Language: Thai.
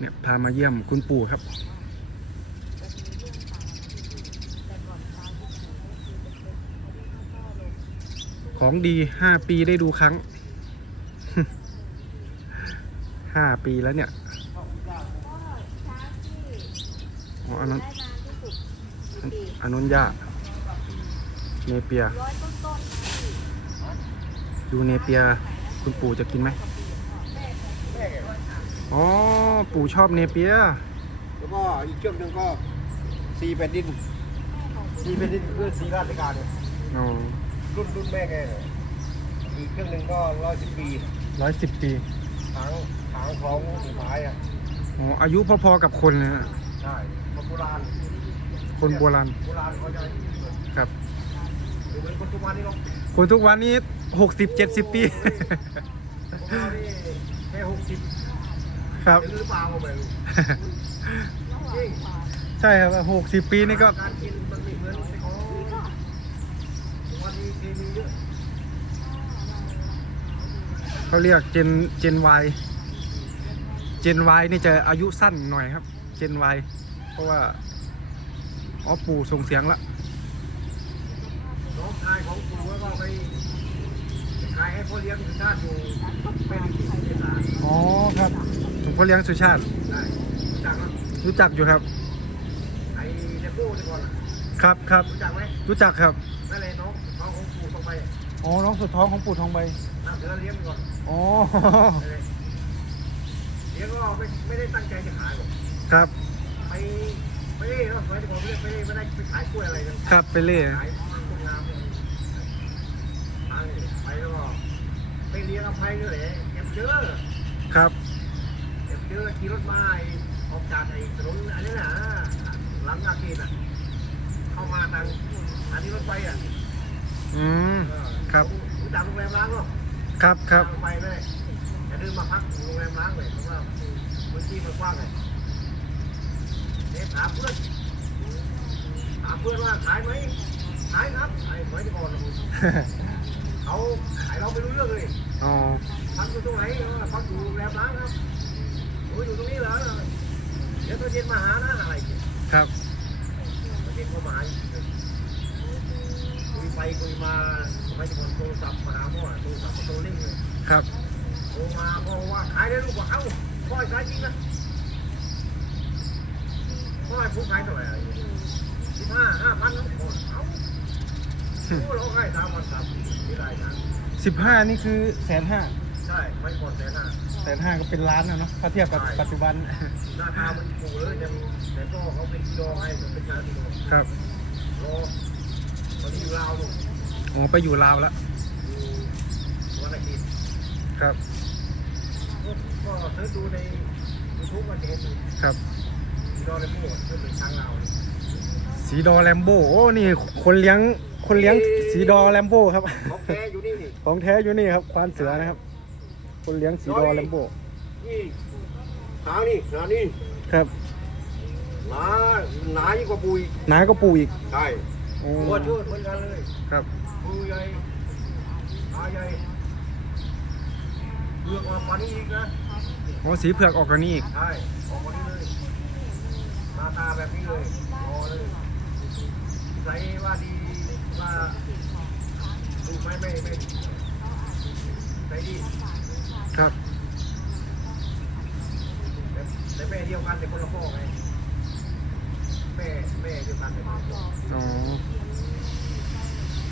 เนี่ยพามาเยี่ยมคุณปู่ครับ ของดีห้าปีได้ดูครั้งห้าปีแล้วเนี่ยอ๋ออันนั้นอันนั้นยาเนเปียร้อยต้นต้นดูเนเปีย คุณปู่จะกินไหมอ๋อ ปู่ชอบเนเปียแล้วก็อีกเชือกหนึ่งก็สีแผ่นดินสีแผ่นดินคือสีราชการเนี่ยอ๋อรุ่นรุ่นแม่แกเนี่ยอีกเครื่องหนึ่งก็ร้อยสิบปีร้อยสิบปีหางหางของสุดท้ายอะอ๋ออายุพอๆกับคนเลยนะใช่คนโบราณคนโบราณโบราณเขาจะครับหรือเหมือนคนทุกวันนี้เนาะคนทุกวันนี้หกสิบเจ็ดสิบปีพวกเรานี่แค่หกสิบ ครับหรือเปล่าก็ไม่รู้จริงใช่ครับหกสิบปีนี่ก็การกินมันไม่เหมือนแต่ของทุกวันนี้เคมีเยอะเขาเรียกเจนเจนวเจนวนี่จะอายุสั้นหน่อยครับ เจนวเพราะว่าอ๋อปู่ส่งเสียงละน้องชายของปู่ก็ไปขายให้พ่อเลี้ยงสุชาติอยู่เป็นเอกสารอ๋อครับหลวง พ่อเลี้ยงสุชาติได้รู้จักไหมรู้จักอยู่ครับ ไอ้เดโก้แต่ก่อนอะครับครับ รู้จักไหมรู้จักครับ นั่นแหละน้องน้องของปู่ส่งไปอ๋อ น้องสุดท้องของปู่ทองใบนั่งเสือเลี้ยงไปก่อนอ๋อนั่นแหละเลี้ยงก็ไม่ไม่ได้ตั้งใจจะขายหรอกครับไปไม่ได้เนาะไม่ได้ผมไม่ได้ไม่ได้ไปขายกล้วยอะไรกันครับไปเรื่อยขายคนงามเนี่ยทางไปแล้วก็ไปเลี้ยงเอาไปนี่แหละเก็บเจอครับ เก็บเจอขี่รถมาไอ้ออกจากไอ้ถนนอันนี้น่ะหลังอาเขตอะ เข้ามาทางอันนี้รถไฟอะอืมเออครับรู้จักโรงแรมล้างเนาะครับครับทางไปไม่ได้อย่าลืมมาพักโรงแรมล้างเลยเพราะว่าพื้นที่มันกว้างเลยเนี่ยถามเพื่อนถามเพื่อนว่าขายไหมขายครับไอ้ไว้ที่ก่อนเขาขายเราไม่รู้เรื่องเลยอ๋อพักอยู่ตรงไหนเออพักอยู่โรงแรมล้างครับ โอ้ยอยู่ตรงนี้เหรอเดี๋ยวตอนเย็นมาหานะอะไรอย่างเงี้ยครับตอนเย็นก็มาหาอีกเลยคุยไปคุยมาไม่ที่คนโทรศัพท์มาหาพ่อโทรศัพท์ก็โทรเร่งเลยครับโทรมาพ่อว่าขายได้ลูกบอกเอ้าพ่อขายจริงนะพ่อให้ผู้ขายเท่าไหร่สิบห้าห้าพันนะพ่อเอ้าผู้เราขายสามวันสามสี่ไม่ได้นะสิบห้านี่คือแสนห้าใช่ไม่ก่อนแสนห้า แสนห้าก็เป็นล้านนะเนาะถ้าเทียบกับใช่ปัจจุบันหน้าตามันปูเลยแต่แต่พ่อเขาเป็นกิโลให้ผมเป็นชาติโลครับรอตอนนี้อยู่ลาวลูกอ๋อไปอยู่ลาวแล้วอยู่วันอาทิตย์ครับก็เสิร์ชดูในยูทูบมันจะเห็นอยู่ครับกิโลในหมู่ขึ้นเป็นช้างลาวเลยสีดอแลมโบโอ้นี่คนเลี้ยงคนเลี้ยงสีดอแลมโบครับของแท้อยู่นี่นี่ของแท้อยู่นี่ครับควานเสือนะครับ คนเลี้ยงสีดอแลมโบนี่หางนี่หนานี่ครับหนาหนายิ่งกว่าปุยน้าก็ปูอีกใช่โอ้ตัวเชิดเหมือนกันเลยครับปูใหญ่ขาใหญ่เลือกมาปันนี้อีกนะอ๋อสีเผือกออกกว่านี้อีกใช่ออกมานี้เลยหน้าตาแบบนี้เลยรอเลยใส่ว่าดีว่าดูไม่ไม่ไม่ใส่ดี ครับแต่แต่แม่เดียวกันแต่คนละพ่อไงแม่แม่เดียวกันแต่คนละพ่ออ๋อ